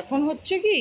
এখন হচ্ছে কি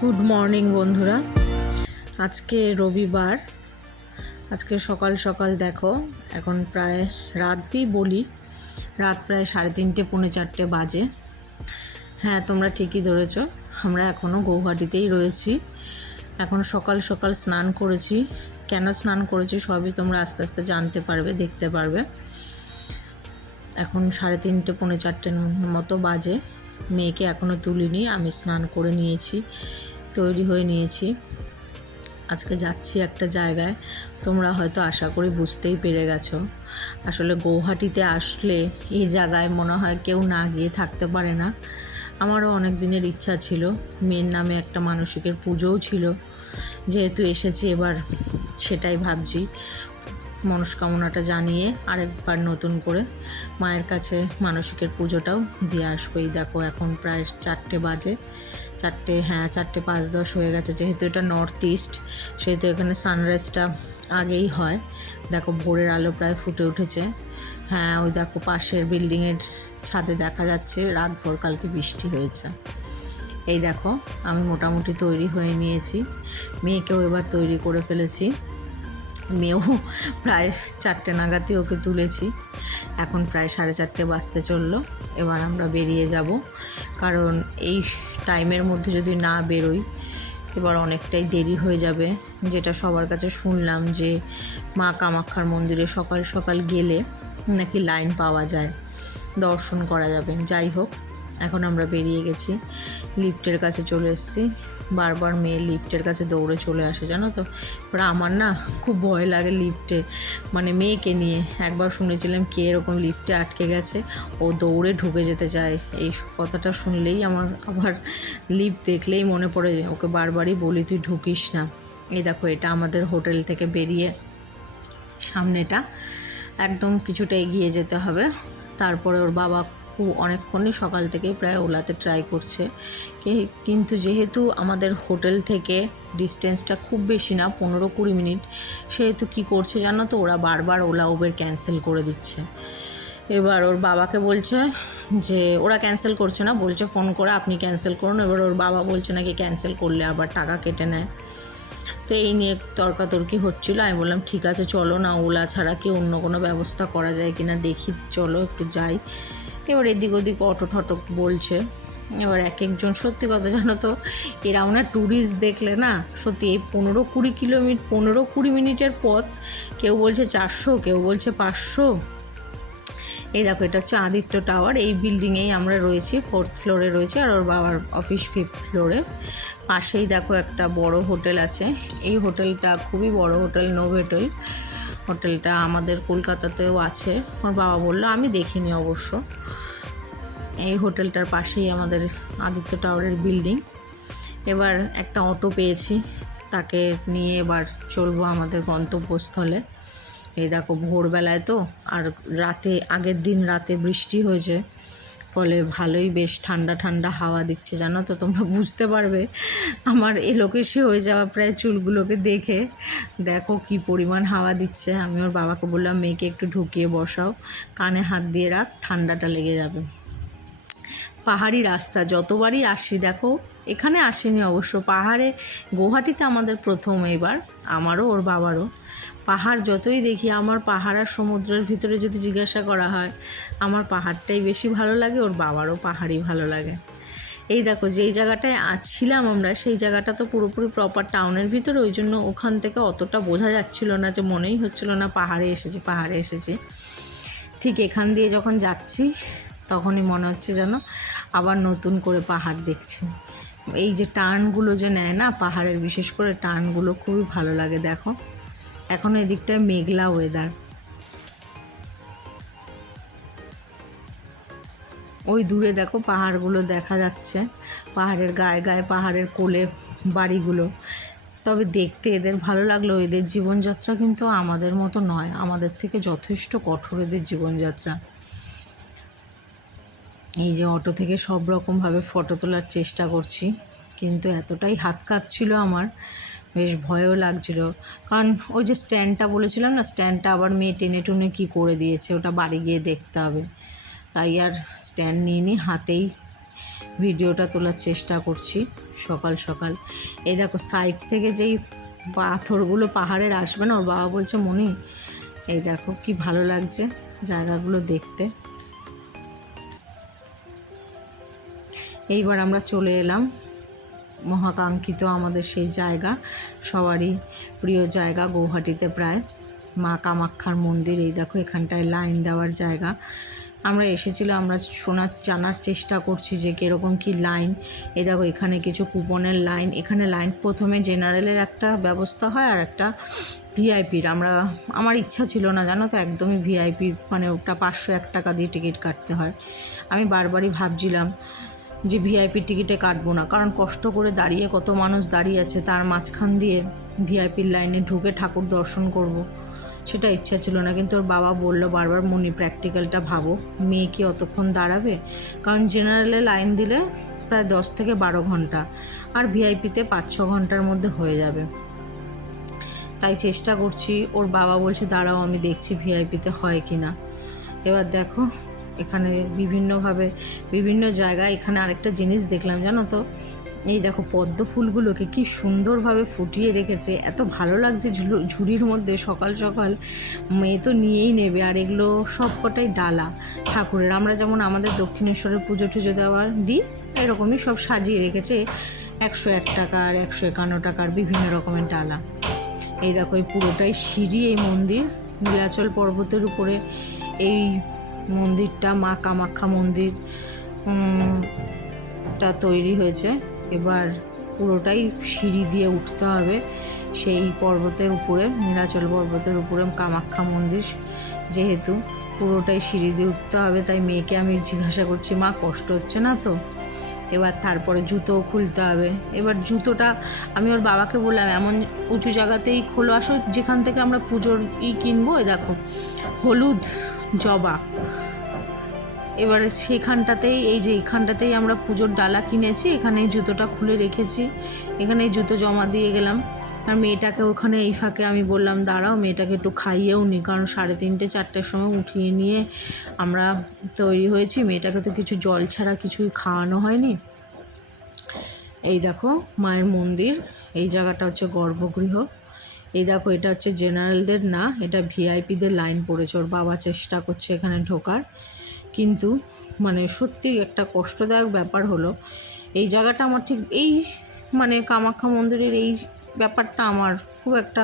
গুড মর্নিং বন্ধুরা। আজকে রবিবার। আজকে সকাল সকাল দেখো, এখন প্রায় রাতই বলি, রাত প্রায় 3:30 পৌনে 4টে বাজে। হ্যাঁ, তোমরা ঠিকই ধরেছ, আমরা এখনও গৌহাটিতেই রয়েছি। এখন সকাল সকাল স্নান করেছি। কেন স্নান করেছি সবই তোমরা আস্তে আস্তে জানতে পারবে, দেখতে পারবে। এখন 3:30 পৌনে 4টের মতো বাজে। মেয়েকে এখনও তুলিনি, আমি স্নান করে নিয়েছি, তৈরি হয়ে নিয়েছি। আজকে যাচ্ছি একটা জায়গায়, তোমরা হয়তো আশা করি বুঝতেই পেরে গেছো। আসলে গৌহাটিতে আসলে এই জায়গায় মনে হয় কেউ না গিয়ে থাকতে পারে না। আমারও অনেক দিনের ইচ্ছা ছিল, মেয়ের নামে একটা মানসিকের পুজোও ছিল, যেহেতু এসেছি এবার সেটাই ভাবছি, মনস্কামনাটা জানিয়ে আরেকবার নতুন করে মায়ের কাছে মানসিকের পুজোটাও দিয়ে আসবো। এই দেখো, এখন প্রায় 4টে বাজে, 4:05 হয়ে গেছে। যেহেতু এটা নর্থ ইস্ট, সেহেতু এখানে সানরাইজটা আগেই হয়। দেখো, ভোরের আলো প্রায় ফুটে উঠেছে। হ্যাঁ, ওই দেখো পাশের বিল্ডিংয়ের ছাদে দেখা যাচ্ছে রাতভর কালকে বৃষ্টি হয়েছে। এই দেখো, আমি মোটামুটি তৈরি হয়ে নিয়েছি, মেয়েকেও এবার তৈরি করে ফেলেছি। মেয়েও প্রায় 4টে নাগাদই ওকে তুলেছি। এখন প্রায় 4:30 বাজতে চললো। এবার আমরা বেরিয়ে যাব, কারণ এই টাইমের মধ্যে যদি না বেরোই এবার অনেকটাই দেরি হয়ে যাবে। যেটা সবার কাছে শুনলাম যে মা কামাখ্যার মন্দিরে সকাল সকাল গেলে নাকি লাইন পাওয়া যায়, দর্শন করা যাবে। যাই হোক, এখন আমরা বেরিয়ে গেছি, লিফটের কাছে চলে এসেছি। বারবার মেয়ে লিফটের কাছে দৌড়ে চলে আসে, জানো তো। এবার আমার না খুব ভয় লাগে লিফটে, মানে মেয়েকে নিয়ে। একবার শুনেছিলাম কে এরকম লিফটে আটকে গেছে, ও দৌড়ে ঢুকে যেতে চায়। এই কথাটা শুনলেই আমার আবার লিফট দেখলেই মনে পড়ে, ওকে বারবারই বলি তুই ঢুকিস না। এই দেখো, এটা আমাদের হোটেল থেকে বেরিয়ে সামনেটা একদম কিছুটা এগিয়ে যেতে হবে। তারপরে ওর বাবা অনেকক্ষণই সকাল থেকেই প্রায় ওলাতে ট্রাই করছে, কিন্তু যেহেতু আমাদের হোটেল থেকে ডিস্টেন্সটা খুব বেশি না, 15-20 মিনিট, সেহেতু কি করছে জানো তো, ওরা বারবার ওলা উবের ক্যান্সেল করে দিচ্ছে। এবার ওর বাবাকে বলছে যে, ওরা ক্যান্সেল করছে না, বলছে ফোন করে আপনি ক্যান্সেল করুন। এবার ওর বাবা বলছে নাকি ক্যান্সেল করলে আবার টাকা কেটে নেয়। তো এই নিয়ে তর্কাতর্কি হচ্ছিলো। আমি বললাম ঠিক আছে চলো না, ওলা ছাড়া কি অন্য কোনো ব্যবস্থা করা যায় কি না দেখি, চলো একটু যাই। এবার এদিক ওদিক অটো ঠটো বলছে। এবার এক একজন, সত্যি কথা জানো তো, এরাও না ট্যুরিস্ট দেখলে না সত্যি, এই 15-20 মিনিটের পথ, কেউ বলছে 400, কেউ বলছে 500। এই দেখো, এটা হচ্ছে আদিত্য টাওয়ার। এই বিল্ডিংয়েই আমরা রয়েছি, 4th ফ্লোরে রয়েছে, আর ওর বাবার অফিস 5th ফ্লোরে। পাশেই দেখো একটা বড় হোটেল আছে। এই হোটেলটা খুবই বড় হোটেল, নোভোটেল হোটেলটা আমাদের কলকাতাতেও আছে। ওর বাবা বললো, আমি দেখিনি অবশ্য। এই হোটেলটার পাশেই আমাদের আদিত্য টাওয়ারের বিল্ডিং। এবার একটা অটো পেয়েছি, তাকে নিয়ে এবার চলবো আমাদের গন্তব্যস্থলে। এই দেখো, ভোরবেলায় তো, আর রাতে, আগের দিন রাতে বৃষ্টি হয়েছে, ফলে ভালোই বেশ ঠান্ডা ঠান্ডা হাওয়া দিচ্ছে, জানো তো। তোমরা বুঝতে পারবে আমার এলোকেশি হয়ে যাওয়া প্রায় চুলগুলোকে দেখে। দেখো কি পরিমাণ হাওয়া দিচ্ছে। আমি ওর বাবাকে বললাম মেয়েকে একটু ঢুকিয়ে বসাও, কানে হাত দিয়ে রাখ, ঠান্ডাটা লেগে যাবে। পাহাড়ি রাস্তা, যতবারই আসি দেখো, এখানে আসিনি অবশ্য, পাহাড়ে গৌহাটিতে আমাদের প্রথম এবার, আমারও ওর বাবারও। পাহাড় যতই দেখি, আমার পাহাড় আর সমুদ্রের ভিতরে যদি জিজ্ঞাসা করা হয়, আমার পাহাড়টাই বেশি ভালো লাগে, ওর বাবারও পাহাড়ই ভালো লাগে। এই দেখো, যেই জায়গাটায় ছিলাম আমরা, সেই জায়গাটা তো পুরোপুরি প্রপার টাউনের ভিতরে, ওই জন্য ওখান থেকে অতটা বোঝা যাচ্ছিল না, যে মনেই হচ্ছিল না পাহাড়ে এসেছি। ঠিক এখান দিয়ে যখন যাচ্ছি তখনই মনে হচ্ছে যেন আবার নতুন করে পাহাড় দেখছি। এই যে টার্নগুলো যে নেয় না পাহাড়ের, বিশেষ করে টার্নগুলো খুবই ভালো লাগে। দেখো এখনও এদিকটায় মেঘলা ওয়েদার। ওই দূরে দেখো পাহাড়গুলো দেখা যাচ্ছে, পাহাড়ের গায়ে গায়ে পাহাড়ের কোলে বাড়িগুলো। তবে দেখতে এদের ভালো লাগলো। এদের জীবনযাত্রা কিন্তু আমাদের মতো নয়, আমাদের থেকে যথেষ্ট কঠোর এদের জীবনযাত্রা। এই যে অটো থেকে সব রকমভাবে ফটো তোলার চেষ্টা করছি, কিন্তু এতটাই হাত কাঁপছিল আমার, বেশ ভয়ও লাগছিল। কারণ ওই যে স্ট্যান্ডটা বলেছিলাম না, স্ট্যান্ডটা আবার মেয়ে টেনে টুনে কী করে দিয়েছে, ওটা বাড়ি গিয়ে দেখতে হবে। তাই আর স্ট্যান্ড নিয়ে নিয়ে হাতেই ভিডিওটা তোলার চেষ্টা করছি সকাল সকাল। এই দেখো সাইড থেকে যেই পাথরগুলো পাহাড়ের আসবে না, ওর বাবা বলছে মনি এই দেখো কি ভালো লাগছে জায়গাগুলো দেখতে। এইবার আমরা চলে এলাম মহাকাঙ্ক্ষিত আমাদের সেই জায়গা, সবারই প্রিয় জায়গা গৌহাটিতে প্রায়, মা কামাখ্যার মন্দির। এই দেখো এখানটায় লাইন দেওয়ার জায়গা। আমরা এসেছিলাম, আমরা জানার চেষ্টা করছি যে কীরকম কী লাইন। এই দেখো এখানে কিছু কুপনের লাইন, এখানে লাইন প্রথমে জেনারেলের একটা ব্যবস্থা হয় আর একটা ভিআইপির। আমার ইচ্ছা ছিল না জানো তো একদমই ভিআইপি, মানে ওটা 501 টাকা দিয়ে টিকিট কাটতে হয়। আমি বারবারই ভাবছিলাম যে ভিআইপির টিকিটে কাটবো না, কারণ কষ্ট করে দাঁড়িয়ে কত মানুষ দাঁড়িয়ে আছে, তার মাঝখান দিয়ে ভিআইপির লাইনে ঢুকে ঠাকুর দর্শন করব, সেটা ইচ্ছা ছিল না। কিন্তু ওর বাবা বলল বারবার মনি প্র্যাকটিক্যালটা ভাবো, মেয়ে কি অতক্ষণ দাঁড়াবে, কারণ জেনারেলে লাইন দিলে প্রায় 10 থেকে 12 ঘন্টা, আর ভিআইপিতে 5-6 ঘন্টার মধ্যে হয়ে যাবে। তাই চেষ্টা করছি, ওর বাবা বলছে দাঁড়াও আমি দেখছি ভিআইপিতে হয় কি না। এবার দেখো এখানে বিভিন্নভাবে বিভিন্ন জায়গায়, এখানে আরেকটা জিনিস দেখলাম জানো তো, এই দেখো পদ্ম ফুলগুলোকে কি সুন্দরভাবে ফুটিয়ে রেখেছে, এত ভালো লাগছে ঝুড়ির মধ্যে। সকাল সকাল মেয়ে তো নিয়েই নেবে, আর এগুলো সব কটাই ডালা ঠাকুরের। আমরা যেমন আমাদের দক্ষিণেশ্বরের পুজো টুজো দেওয়ার দিই, এরকমই সব সাজিয়ে রেখেছে 101 টাকার 151 টাকার বিভিন্ন রকমের ডালা। এই দেখো এই পুরোটাই সিঁড়ি, এই মন্দির নীলাচল পর্বতের উপরে এই মন্দিরটা, মা কামাখ্যা মন্দির টা তৈরি হয়েছে। এবার পুরোটাই সিঁড়ি দিয়ে উঠতে হবে সেই পর্বতের উপরে, নীলাচল পর্বতের উপরে কামাখ্যা মন্দির যেহেতু, পুরোটাই সিঁড়ি দিয়ে উঠতে হবে। তাই মেয়েকে আমি জিজ্ঞাসা করছি মা কষ্ট হচ্ছে না তো। এবার তারপরে জুতোও খুলতে হবে। এবার জুতোটা আমি ওর বাবাকে বললাম এমন উঁচু জায়গাতেই খোলো, আসো যেখান থেকে আমরা পুজোর কিনবো। এ দেখো হলুদ জবা, এবার সেখানটাতেই এই যে এইখানটাতেই আমরা পুজোর ডালা কিনেছি, এখানে জুতোটা খুলে রেখেছি, এখানে জুতো জমা দিয়ে গেলাম। আর মেয়েটাকে ওখানে এই ফাঁকে আমি বললাম দাঁড়াও মেয়েটাকে একটু খাইয়েও নি, কারণ 3:30-4টের সময় উঠিয়ে নিয়ে আমরা তৈরি হয়েছি, মেয়েটাকে তো কিছু জল ছাড়া কিছুই খাওয়ানো হয়নি। এই দেখো মায়ের মন্দির, এই জায়গাটা হচ্ছে গর্ভগৃহ। এই দেখো এটা হচ্ছে জেনারেলদের না, এটা ভিআইপিদের লাইন পড়েছে। ওর বাবা চেষ্টা করছে এখানে ঢোকার, কিন্তু মানে সত্যি একটা কষ্টদায়ক ব্যাপার হলো এই জায়গাটা আমার ঠিক এই মানে কামাখ্যা মন্দিরের এই ব্যাপারটা আমার খুব একটা,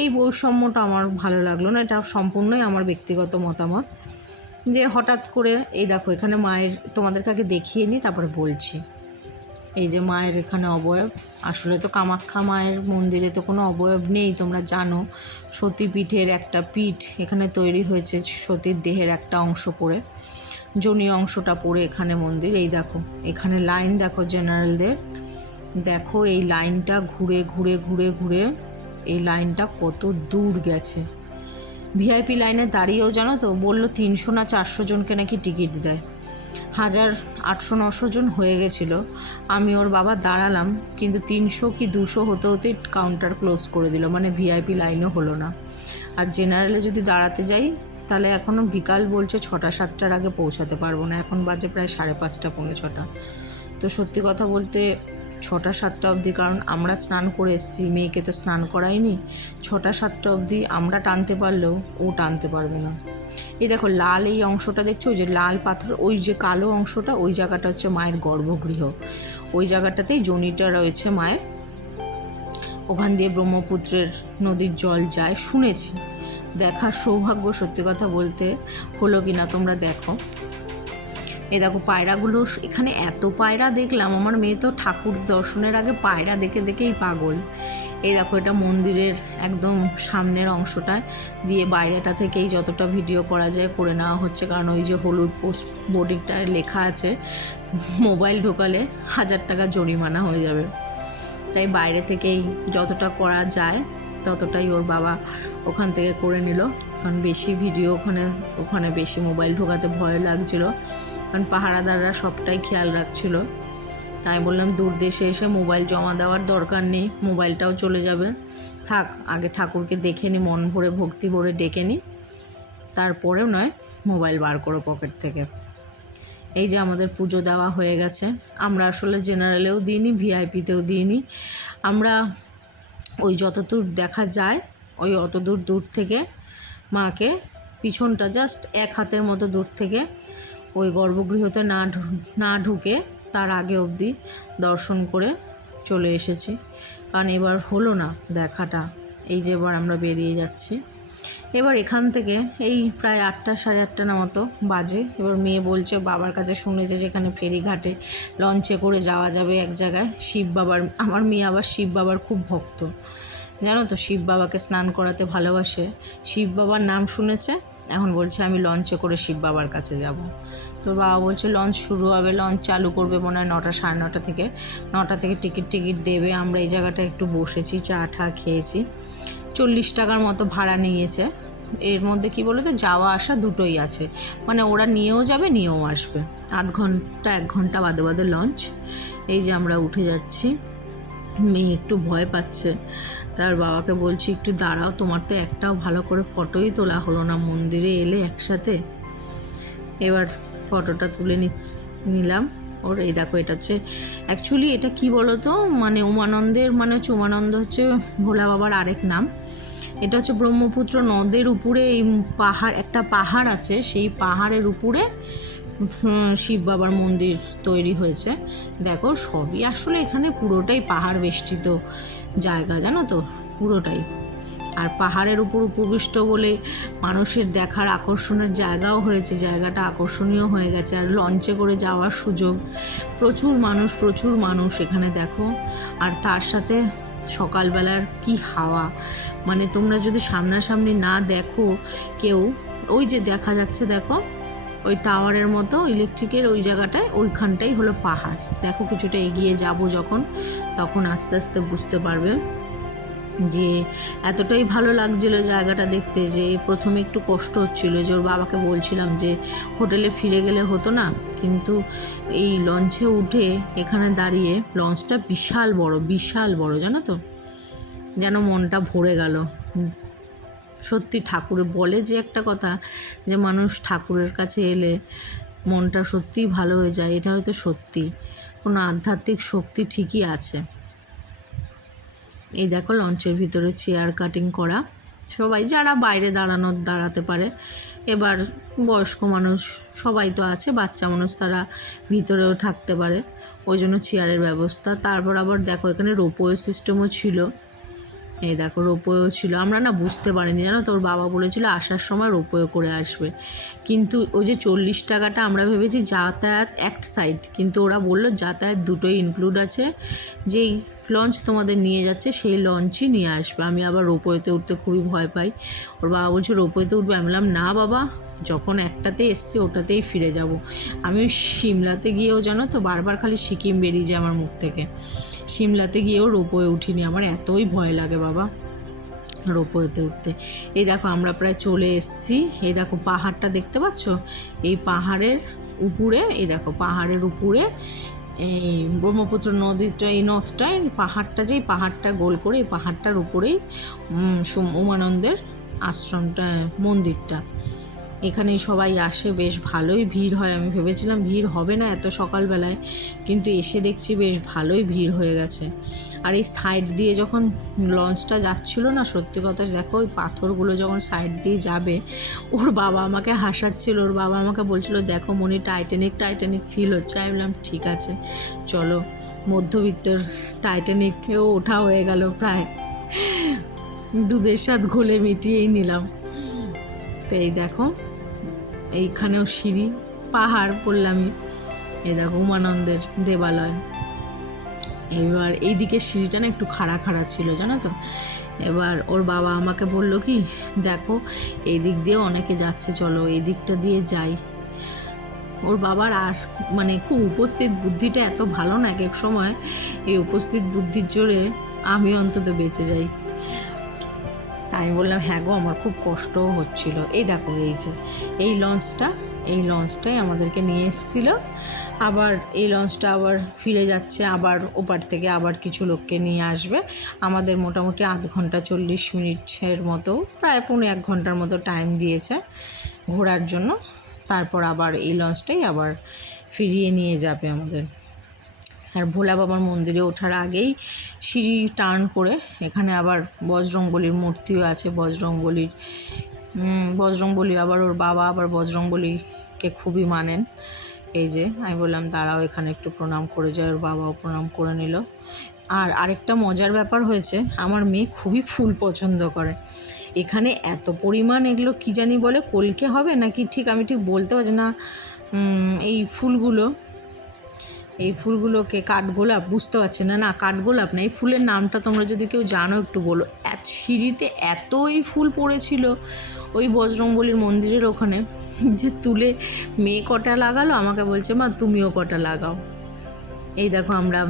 এই বৈষম্যটা আমার ভালো লাগলো না। এটা সম্পূর্ণই আমার ব্যক্তিগত মতামত, যে হঠাৎ করে এই দেখো এখানে মায়ের, তোমাদেরকে আগে দেখিয়ে নিই তারপরে বলছি। এই যে মায়ের এখানে অবয়ব, আসলে তো কামাখ্যা মায়ের মন্দিরে তো কোনো অবয়ব নেই, তোমরা জানো। সতীপীঠের একটা পীঠ এখানে তৈরি হয়েছে, সতীর দেহের একটা অংশ পড়ে, যোনি অংশটা পড়ে এখানে মন্দির। এই দেখো এখানে লাইন দেখো জেনারেলদের, দেখো এই লাইনটা ঘুরে ঘুরে ঘুরে ঘুরে এই লাইনটা কত দূর গেছে। ভিআইপি লাইনে দাঁড়িয়েও জানো তো বললো 300 না 400 জনকে নাকি টিকিট দেয়, 1800-900 জন হয়ে গেছিলো। আমি ওর বাবা দাঁড়ালাম, কিন্তু 300 কি 200 হতে হতে কাউন্টার ক্লোজ করে দিল, মানে ভিআইপি লাইনও হলো না। আর জেনারেলে যদি দাঁড়াতে যাই তাহলে এখনও বিকাল বলছে 6টা-7টার আগে পৌঁছাতে পারবো না, এখন বাজে প্রায় 5:30-6:45। তো সত্যি কথা বলতে 6টা-7টা অবধি, কারণ আমরা স্নান করে এসেছি, মেয়েকে তো স্নান করাইনি, 6টা-7টা অবধি আমরা টানতে পারলেও ও টানতে পারবে না। এই দেখো লাল এই অংশটা দেখছো, ওই যে লাল পাথর, ওই যে কালো অংশটা, ওই জায়গাটা হচ্ছে মায়ের গর্ভগৃহ। ওই জায়গাটাতেই জনিটা রয়েছে মায়ের, ওখান দিয়ে ব্রহ্মপুত্রের নদীর জল যায় শুনেছি, দেখার সৌভাগ্য সত্যি কথা বলতে হলো কি না তোমরা দেখো। এই দেখো পায়রাগুলো, এখানে এত পায়রা দেখলাম, আমার মেয়ে তো ঠাকুর দর্শনের আগে পায়রা দেখে দেখেই পাগল। এই দেখো এটা মন্দিরের একদম সামনের অংশটা দিয়ে বাইরেটা থেকেই যতটা ভিডিও করা যায় করে নেওয়া হচ্ছে, কারণ ওই যে হলুদ পোস্ট বোর্ডিংটায় লেখা আছে মোবাইল ঢোকালে 1000 টাকা জরিমানা হয়ে যাবে, তাই বাইরে থেকেই যতটা করা যায় ততটাই ওর বাবা ওখান থেকে করে নিল, কারণ বেশি ভিডিও ওখানে বেশি মোবাইল ঢোকাতে ভয় লাগছিলো, কারণ পাহারাদাররা সবটাই খেয়াল রাখছিল। তাই বললাম দূর দেশে এসে মোবাইল জমা দেওয়ার দরকার নেই, মোবাইলটাও চলে যাবে, থাক আগে ঠাকুরকে দেখে নি, মন ভরে ভক্তি ভরে ডেকে নি, তারপরেও নয় মোবাইল বার করো পকেট থেকে। এই যে আমাদের পুজো দেওয়া হয়ে গেছে, আমরা আসলে জেনারেলেও দিইনি, ভিআইপিতেও দিইনি, আমরা ওই যতদূর দেখা যায় ওই অত দূর থেকে মাকে পিছনটা জাস্ট 1 হাতের মতো দূর থেকে ওই গর্ভগৃহতে না ঢুকে তার আগে অবধি দর্শন করে চলে এসেছি, কারণ এবার হলো না দেখাটা। এই যে এবার আমরা বেরিয়ে যাচ্ছি, এবার এখান থেকে এই প্রায় 8টা সাড়ে 8টা মতো বাজে। এবার মেয়ে বলছে বাবার কাছে শুনেছে যেখানে ফেরিঘাটে লঞ্চে করে যাওয়া যাবে এক জায়গায় শিব বাবার, আমার মেয়ে আবার শিব বাবার খুব ভক্ত, জানো তো, শিব বাবাকে স্নান করাতে ভালোবাসে, শিব বাবার নাম শুনেছে, এখন বলছে আমি লঞ্চে করে শিব বাবার কাছে যাব। তোর বাবা বলছে লঞ্চ শুরু হবে, লঞ্চ চালু করবে মনে হয় 9টা সাড়ে 9টা থেকে, 9টা থেকে টিকিট দেবে। আমরা এই জায়গাটা একটু বসেছি, চা ঠা খেয়েছি, 40 টাকার মতো ভাড়া নিয়েছে। এর মধ্যে কি বলো তো, যাওয়া আসা দুটোই আছে, মানে ওরা নিয়েও যাবে নিয়েও আসবে, 1 ঘন্টা বাদে লঞ্চ। এই যে আমরা উঠে যাচ্ছি, মেয়ে একটু ভয় পাচ্ছে, তার বাবাকে বলছি একটু দাঁড়াও, তোমার তো একটাও ভালো করে ফটোই তোলা হলো না, মন্দিরে এলে একসাথে। এবার ফটোটা তুলে নিলাম ওর। এই দেখো এটা হচ্ছে অ্যাকচুয়ালি এটা কি বলো তো, মানে উমানন্দের উমানন্দ হচ্ছে ভোলা বাবার আরেক নাম। এটা হচ্ছে ব্রহ্মপুত্র নদের উপরে এই একটা পাহাড় আছে, সেই পাহাড়ের উপরে শিব বাবার মন্দির তৈরি হয়েছে। দেখো সবই আসলে এখানে পুরোটাই পাহাড় বেষ্টিত জায়গা, জানো তো, পুরোটাই। আর পাহাড়ের উপর উপবিষ্ট বলে মানুষের দেখার আকর্ষণের জায়গাও হয়েছে, জায়গাটা আকর্ষণীয় হয়ে গেছে। আর লঞ্চে করে যাওয়ার সুযোগ, প্রচুর মানুষ এখানে দেখো। আর তার সাথে সকালবেলার কি হাওয়া, মানে তোমরা যদি সামনাসামনি না দেখো কেউ, ওই যে দেখা যাচ্ছে দেখো ওই টাওয়ারের মতো ইলেকট্রিকের ওই জায়গাটায়, ওইখানটাই হলো পাহাড়। দেখো কিছুটা এগিয়ে যাব যখন, তখন আস্তে আস্তে বুঝতে পারবে যে এতটাই ভালো লাগছিল জায়গাটা দেখতে, যে প্রথমে একটু কষ্ট হচ্ছিল, যে ওর বাবাকে বলছিলাম যে হোটেলে ফিরে গেলে হতো না, কিন্তু এই লঞ্চে উঠে এখানে দাঁড়িয়ে, লঞ্চটা বিশাল বড় জানো তো, যেন মনটা ভরে গেল। সত্যি ঠাকুরের বলে যে একটা কথা, যে মানুষ ঠাকুরের কাছে এলে মনটা সত্যিই ভালো হয়ে যায়, এটা হয়তো সত্যি, কোনো আধ্যাত্মিক শক্তি ঠিকই আছে। এই দেখো লঞ্চের ভিতরে চেয়ার কাটিং করা, সবাই যারা বাইরে দাঁড়াতে পারে, এবার বয়স্ক মানুষ সবাই তো আছে, বাচ্চা মানুষ তারা ভিতরেও থাকতে পারে, ওই জন্য চেয়ারের ব্যবস্থা। তারপর আবার দেখো এখানে রোপওয়ে সিস্টেমও ছিল, এই দেখো রোপওয়েও ছিল। আমরা না বুঝতে পারিনি, জানো, তোর বাবা বলেছিল আসার সময় রোপওয়ে করে আসবে, কিন্তু ওই যে 40 টাকাটা আমরা ভেবেছি যাতায়াত এক সাইড, কিন্তু ওরা বললো যাতায়াত দুটোই ইনক্লুড আছে, যেই লঞ্চ তোমাদের নিয়ে যাচ্ছে সেই লঞ্চই নিয়ে আসবে। আমি আবার রোপওয়েতে উঠতে খুবই ভয় পাই, ওর বাবা বলছে রোপওয়েতে উঠবে, আমি বললাম না বাবা, যখন একটাতে এসছি ওটাতেই ফিরে যাব। আমি সিমলাতে গিয়েও জানো তো বারবার খালি সিকিম বেরিয়ে যায় আমার মুখ থেকে, সিমলাতে গিয়েও রোপওয়ে উঠিনি, আমার এতই ভয় লাগে বাবা রোপওয়েতে উঠতে। এই দেখো আমরা প্রায় চলে এসেছি, এই দেখো পাহাড়টা দেখতে পাচ্ছ, এই পাহাড়ের উপরে, এই দেখো পাহাড়ের উপরে এই ব্রহ্মপুত্র নদীটা, এই নদটায় পাহাড়টা, যেই পাহাড়টা গোল করে এই পাহাড়টার উপরেই উমানন্দের আশ্রমটা, মন্দিরটা। এখানেই সবাই আসে, বেশ ভালোই ভিড় হয়। আমি ভেবেছিলাম ভিড় হবে না এত সকালবেলায়, কিন্তু এসে দেখছি বেশ ভালোই ভিড় হয়ে গেছে। আর এই সাইড দিয়ে যখন লঞ্চটা যাচ্ছিল না, সত্যি কথা দেখো ওই পাথরগুলো যখন সাইড দিয়ে যাবে, ওর বাবা আমাকে হাসাচ্ছিল, ওর বাবা আমাকে বলছিল দেখো মনি টাইটানিক ফিল হচ্ছে। আমি বললাম ঠিক আছে চলো, মধ্যবিত্তের টাইটানিকেও ওঠা হয়ে গেল, প্রায় দুধের স্বাদ ঘোলে মিটিয়েই নিলাম। তো এই দেখো এইখানেও সিঁড়ি, পাহাড় বললামই। এই দেখো উমানন্দের দেবালয়। এবার এইদিকে সিঁড়িটা না একটু খাড়া খাড়া ছিল জানো তো। এবার ওর বাবা আমাকে বললো কি, দেখো এই দিক দিয়ে অনেকে যাচ্ছে, চলো এই দিকটা দিয়ে যাই। ওর বাবার আর মানে খুব উপস্থিত বুদ্ধিটা এত ভালো না, এক এক সময় এই উপস্থিত বুদ্ধির জোরে আমি অন্তত বেঁচে যাই। তাই আমি বললাম হ্যাঁ গো, আমার খুব কষ্টও হচ্ছিল। এই দেখো এই যে এই লঞ্চটাই আমাদেরকে নিয়ে এসেছিল। আবার এই লঞ্চটা আবার ফিরে যাচ্ছে, আবার ওপার থেকে আবার কিছু লোককে নিয়ে আসবে। আমাদের মোটামুটি 8 ঘন্টা 40 মিনিটের মতো, প্রায় 1.5 ঘন্টার মতো টাইম দিয়েছে ঘোরার জন্য। তারপর আবার এই লঞ্চটাই আবার ফিরিয়ে নিয়ে যাবে আমাদের। আর ভোলা বাবার মন্দিরে ওঠার আগেই সিঁড়ি টার্ন করে এখানে আবার বজরংবলীর মূর্তিও আছে। বজরংবলী আবার ওর বাবা আবার বজরংবলীকে খুবই মানেন। এই যে আমি বললাম দাঁড়াও এখানে একটু প্রণাম করে যায়, ওর বাবাও প্রণাম করে নিল। আর আরেকটা মজার ব্যাপার হয়েছে, আমার মেয়ে খুবই ফুল পছন্দ করে। এখানে এত পরিমাণ এগুলো কী জানি বলে, কলকে হবে নাকি ঠিক আমি ঠিক বলতে পারছি না। এই ফুলগুলোকে কাঠগোলাপ বুঝতে পারছি না, কাঠগোলাপ না, এই ফুলের নামটা তোমরা যদি কেউ জানো একটু বলো। সিঁড়িতে এত এই ফুল পড়েছিল ওই বজরংবলীর মন্দিরের ওখানে, যে তুলে মেয়ে কটা লাগালো, আমাকে বলছে মা তুমিও কটা লাগাও। এই দেখো আমরা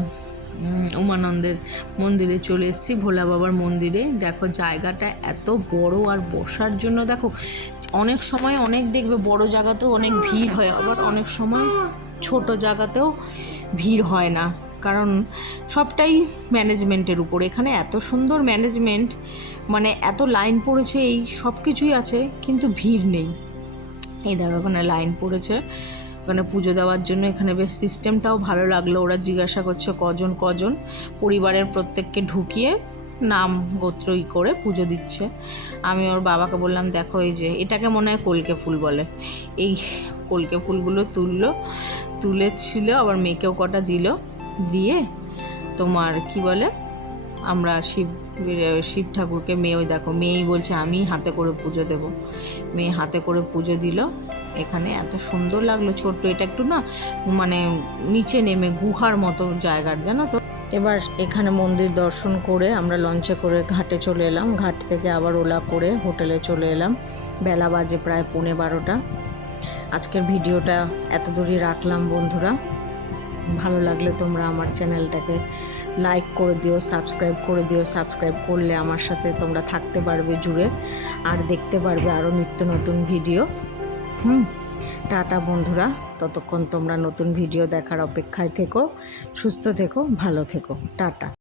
উমানন্দের মন্দিরে চলে এসেছি, ভোলা বাবার মন্দিরে। দেখো জায়গাটা এত বড়, আর বসার জন্য দেখো অনেক সময় অনেক দেখবে বড় জায়গাতেও অনেক ভিড় হয়, আবার অনেক সময় ছোট জায়গাতেও ভিড় হয় না, কারণ সবটাই ম্যানেজমেন্টের উপর। এখানে এত সুন্দর ম্যানেজমেন্ট, মানে এত লাইন পড়েছে, এই সব কিছুই আছে কিন্তু ভিড় নেই। এই দেখো ওখানে লাইন পড়েছে ওখানে পুজো দেওয়ার জন্য। এখানে বেশ সিস্টেমটাও ভালো লাগলো, ওরা জিজ্ঞাসা করছে কজন পরিবারের প্রত্যেককে ঢুকিয়ে নাম গোত্র করে পুজো দিচ্ছে। আমি ওর বাবাকে বললাম দেখো এই যে এটাকে মনে হয় কলকে ফুল বলে, এই কলকে ফুলগুলো তুলেছিল, আবার মেয়েকেও কটা দিল, দিয়ে তোমার কি বলে আমরা শিব ঠাকুরকে ওই দেখো মেয়েই বলছে আমি হাতে করে পুজো দেব। মেয়ে হাতে করে পুজো দিল। এখানে এত সুন্দর লাগলো, ছোট্ট, এটা একটু না মানে নিচে নেমে গুহার মতো জায়গার জানো তো। এবার এখানে মন্দির দর্শন করে আমরা লঞ্চে করে ঘাটে চলে এলাম। ঘাট থেকে আবার ওলা করে হোটেলে চলে এলাম। বেলা বাজে প্রায় 12:15। আজকের ভিডিওটা এত দূরই রাখলাম বন্ধুরা। ভালো লাগলে তোমরা আমার চ্যানেলটাকে লাইক করে দিও, সাবস্ক্রাইব করে দিও। সাবস্ক্রাইব করলে আমার সাথে তোমরা থাকতে পারবে জুড়ে, আর দেখতে পারবে আরও নিত্য নতুন ভিডিও। টাটা বন্ধুরা, ততক্ষণ তোমরা নতুন ভিডিও দেখার অপেক্ষায় থেকো। সুস্থ থেকো, ভালো থেকো, টাটা।